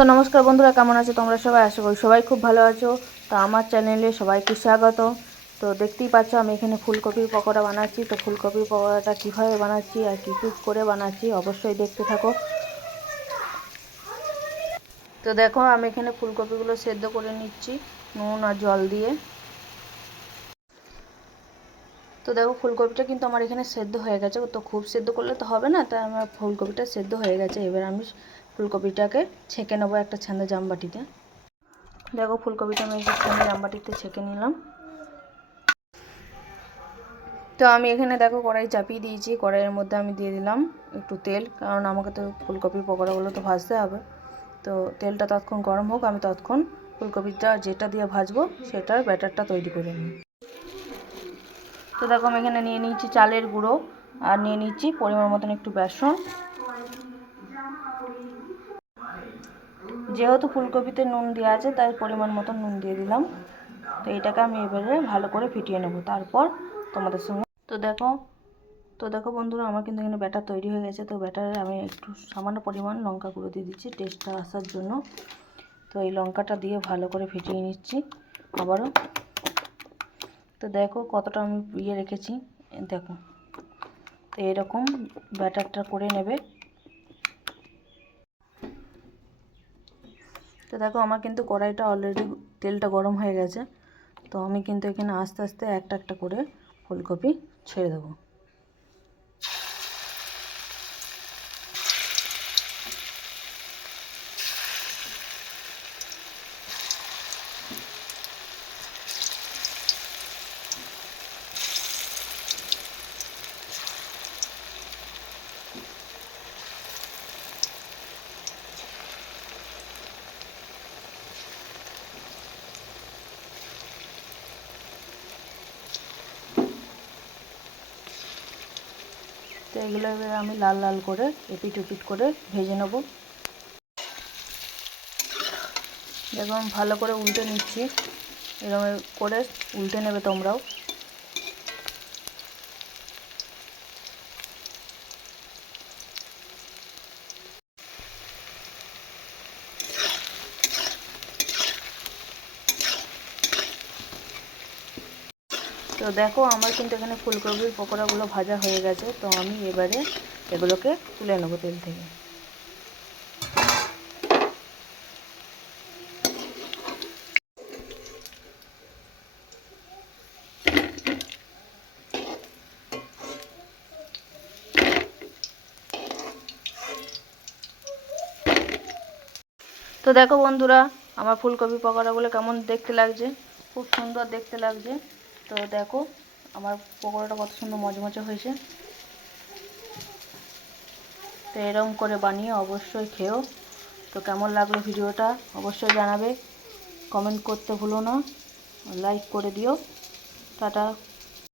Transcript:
তো নমস্কার বন্ধুরা, কেমন আছো তোমরা? সবাই আশা করি সবাই খুব ভালো আছো। তো আমার চ্যানেলে সবাইকে স্বাগত। তো দেখতেই পাচ্ছ আমি এখানে ফুলকপির পকোড়া বানাচ্ছি। তো ফুলকপির পকোড়াটা কীভাবে বানাচ্ছি আর কী কী করে বানাচ্ছি অবশ্যই দেখতে থাকো। তো দেখো, আমি এখানে ফুলকপিগুলো সেদ্ধ করে নিচ্ছি, নুন আর জল দিয়ে। তো দেখো, ফুলকপিটা কিন্তু আমার এখানে সেদ্ধ হয়ে গেছে। তো খুব সেদ্ধ করলে তো হবে না, তাই আমার ফুলকপিটা সেদ্ধ হয়ে গেছে। এবার আমি ফুলকপিটাকে ছেঁকে নেব একটা ছান্দা জামবাটিতে। দেখো ফুলকপিটা আমি একটা ছান্দা জামবাটিতে ছেঁকে নিলাম। তো আমি এখানে দেখো কড়াই চাপিয়ে দিয়েছি, কড়াইয়ের মধ্যে আমি দিয়ে দিলাম একটু তেল, কারণ আমাকে তো ফুলকপির পকোড়াগুলো তো ভাজতে হবে। তো তেলটা তৎক্ষণ গরম হোক, আমি তৎক্ষণ ফুলকপিটা যেটা দিয়ে ভাজবো সেটার ব্যাটারটা তৈরি করে নিই তো দেখো আমি এখানে নিয়ে নিয়েছি চালের গুঁড়ো, আর নিয়ে নিচ্ছি পরিমাণ মতন একটু বেসন। যেহেতু ফুলকপিতে নুন দেওয়া আছে, তাই পরিমাণ মতো নুন দিয়ে দিলাম। তো এটাকে আমি এবারে ভালো করে ফিটিয়ে নেব। তারপর তোমাদের সঙ্গে তো দেখো তো দেখো বন্ধুরা, আমার কিন্তু এখানে ব্যাটার তৈরি হয়ে গেছে। তো ব্যাটারে আমি একটু সামান্য পরিমাণ লঙ্কা গুঁড়ো দিয়ে দিচ্ছি টেস্টটা আসার জন্য। তো এই লঙ্কাটা দিয়ে ভালো করে ফিটিয়ে নিচ্ছি আবারও। তো দেখো কতটা আমি ইয়ে রেখেছি। দেখো, তো এরকম ব্যাটারটা করে নেবে। তো দেখো আমার কিন্তু কড়াইটা অলরেডি তেলটা গরম হয়ে গেছে। তো আমি কিন্তু এখানে আস্তে আস্তে একটা একটা করে ফুলকপি ছেড়ে দেবো। তো এগুলো এবার আমি লাল লাল করে এপিট উপিট করে ভেজে নেব। দেখুন, ভালো করে উল্টে নিচ্ছি। এরকম করে উল্টে নেবে তোমরাও। তো দেখো, আমার কিন্তু এখানে ফুলকপির পকোড়াগুলো ভাজা হয়ে গেছে। তো আমি এবারে এগুলোকে তুলে নেব তেল থেকে। তো দেখো বন্ধুরা, আমার ফুলকপি পকোড়াগুলো কেমন দেখতে লাগছে? খুব সুন্দর দেখতে লাগছে। তো দেখো, আমার পকোড়াটা কত সুন্দর মচমচে হয়েছে। তো এরম করে বানিয়ে অবশ্যই খেও। তো কেমন লাগল ভিডিওটা অবশ্যই জানাবে। কমেন্ট করতে ভুলো না, লাইক করে দিও। টাটা।